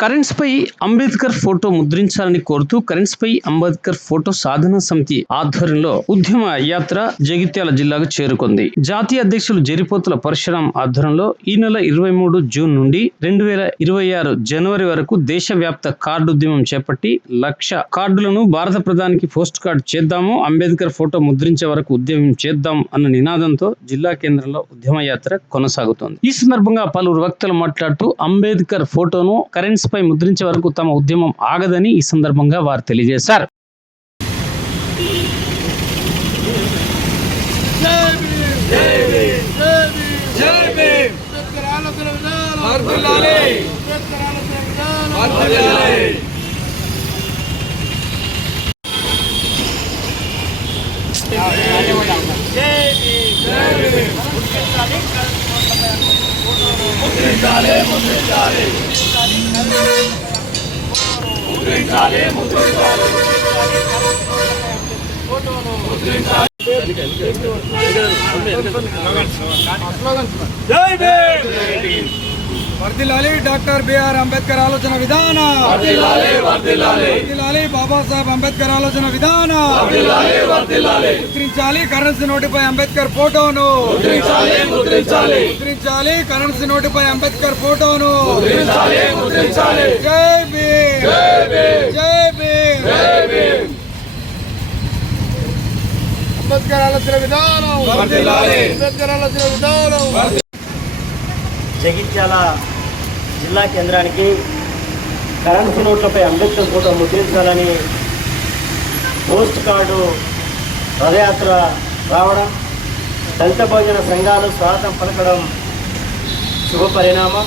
Currents పై Ambedkar photo ముద్రించాలని కోరుతూ కరెంట్స్ పై అంబేద్కర్ ఫోటో సాధన సమితి ఆధ్వర్యంలో ఉద్యమ యాత్ర జగిత్యాల జిల్లాకు చేరుకుంది. జాతీయ అధ్యక్షులు జరిపోతుల పరశురాం ఆధ్వర్యంలో ఈ నెల ఇరవై మూడు జూన్ నుండి రెండు వేల ఇరవై ఆరు జనవరి వరకు దేశవ్యాప్త కార్డు ఉద్యమం చేపట్టి లక్ష కార్డులను భారత ప్రధానికి పోస్ట్ కార్డు చేద్దాము అంబేద్కర్ ఫోటో ముద్రించే వరకు ఉద్యమం చేద్దాం అన్న నినాదంతో జిల్లా కేంద్రంలో ఉద్యమ యాత్ర కొనసాగుతోంది. ఈ సందర్భంగా పలువురు వక్తలు మాట్లాడుతూ అంబేద్కర్ ఫోటోను కరెంట్స్ పై ముద్రించే వరకు తమ ఉద్యమం ఆగదని ఈ సందర్భంగా వారు తెలియజేశారు. జై భీమ్! వర్దిలాలి డాక్టర్ బిఆర్ అంబేద్కర్ ఆలోచన విధాన. వర్దిలాలి బాబాసాహెబ్ అంబేద్కర్ ఆలోచన విధాన. ముద్రించాలి కరెన్సీ నోటుపై అంబేద్కర్ ఫోటోను. ముద్రించాలి కరెన్సీ నోటుపై అంబేద్కర్ ఫోటోను. జై భీమ్. జై భీమ్. అంబేద్కర్ ఆలోచన విధానం. అంబేద్కర్ ఆలోచన విధానం. జగిత్యాల జిల్లా కేంద్రానికి కరెన్సీ నోట్లపై అంబేద్కర్ ఫోటో ముద్రించాలని పోస్ట్ కార్డు రథయాత్ర రావడం దళిత భోజన సంఘాలు స్వాగతం పలకడం శుభ పరిణామం.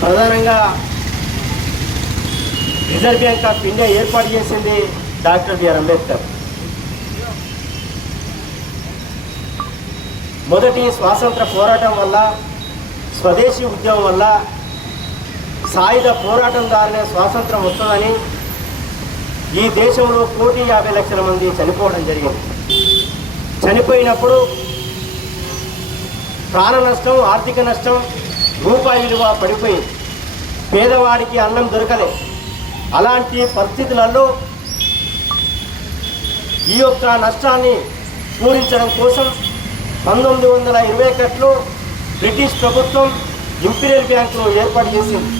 ప్రధానంగా రిజర్వ్ బ్యాంక్ ఆఫ్ ఇండియా ఏర్పాటు చేసింది డాక్టర్ బిఆర్ అంబేద్కర్. మొదటి స్వాతంత్ర పోరాటం వల్ల స్వదేశీ ఉద్యమం వల్ల సాయుధ పోరాటం ద్వారానే స్వాతంత్రం వస్తుందని ఈ దేశంలో కోటి యాభై లక్షల మంది చనిపోవడం జరిగింది. చనిపోయినప్పుడు ప్రాణ నష్టం ఆర్థిక నష్టం రూపాయి విలువ పడిపోయింది. పేదవాడికి అన్నం దొరకలే. అలాంటి పరిస్థితులలో ఈ యొక్క నష్టాన్ని పూరించడం కోసం పంతొమ్మిది వందల ఇరవై ఒకటిలో బ్రిటిష్ ప్రభుత్వం ఇంపీరియల్ బ్యాంకును ఏర్పాటు చేసింది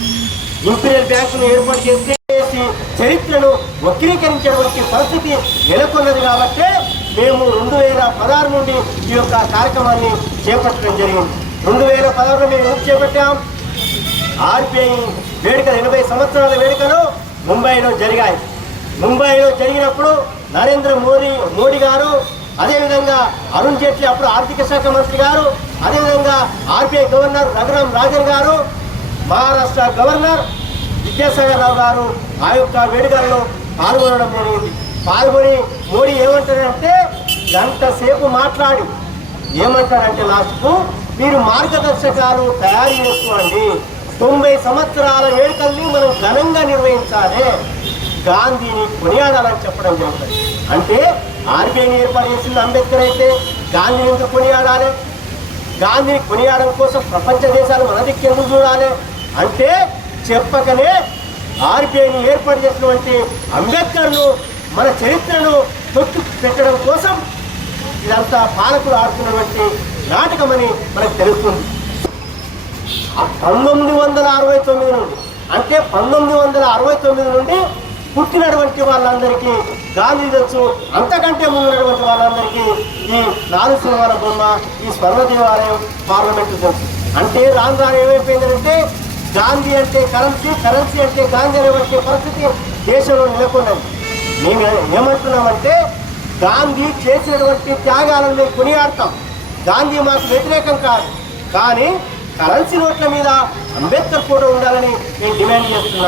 ఇంపీరియల్ బ్యాంకును ఏర్పాటు చేసి చరిత్రను వక్రీకరించేటువంటి పరిస్థితి నెలకొన్నది కాబట్టి మేము రెండు వేల పదహారు నుండి ఈ యొక్క కార్యక్రమాన్ని చేపట్టడం జరిగింది. రెండు వేల పదహారులో మేము ఎందుకు చేపట్టాం? ఆర్బీఐ వేడుకలు ఎనభై సంవత్సరాల వేడుకలు ముంబైలో జరిగాయి. ముంబైలో జరిగినప్పుడు నరేంద్ర మోదీ మోడీ గారు అదేవిధంగా అరుణ్ జైట్లీ అప్పుడు ఆర్థిక శాఖ మంత్రి గారు అదేవిధంగా ఆర్బీఐ గవర్నర్ రఘురామ్ రాజన్ గారు మహారాష్ట్ర గవర్నర్ విద్యాసాగర్ రావు గారు ఆ యొక్క వేడుకల్లో పాల్గొనడం జరిగింది. పాల్గొని మోడీ ఏమంటారంటే గంట సేపు మాట్లాడి? ఏమంటారంటే లాస్ట్కు మీరు మార్గదర్శకాలు తయారు చేసుకోండి. తొంభై సంవత్సరాల వేడుకల్ని మనం ఘనంగా నిర్వహించాలి. గాంధీని కొనియాడాలని చెప్పడం జరుగుతుంది. అంటే ఆర్బీఐని ఏర్పాటు చేసింది అంబేద్కర్ అయితే. గాంధీని ఎందుకు కొనియాడాలి. గాంధీని కొనియాడడం కోసం ప్రపంచ దేశాలు మన దిక్కు ఎందుకు చూడాలి? అంటే చెప్పకనే ఆర్బీఐని ఏర్పాటు చేసినటువంటి అంబేద్కర్ను మన చరిత్రను తొట్టు పెట్టడం కోసం ఇదంతా పాలకులు ఆడుతున్నటువంటి నాటకమని మనకు తెలుస్తుంది. పంతొమ్మిది వందల అరవై తొమ్మిది నుండి అంటే పంతొమ్మిది వందల అరవై తొమ్మిది నుండి పుట్టినటువంటి వాళ్ళందరికీ గాంధీ తెచ్చు. అంతకంటే ముందున్నటువంటి వాళ్ళందరికీ ఈ నాలుగు సినిమాల బొమ్మ ఈ స్వర్ణ దేవాలయం పార్లమెంటు తెలుసు. అంటే రాను రాను ఏమైపోయిందంటే గాంధీ అంటే కరెన్సీ కరెన్సీ అంటే గాంధీ అనేటువంటి పరిస్థితి దేశంలో నెలకొన్నది. మేము ఏమంటున్నామంటే గాంధీ చేసినటువంటి త్యాగాలను మేము కొనియాడతాం. గాంధీ మాకు వ్యతిరేకం కాదు. కానీ కరెన్సీ నోట్ల మీద అంబేద్కర్ ఫోటో ఉండాలని మేము డిమాండ్ చేస్తున్నాం.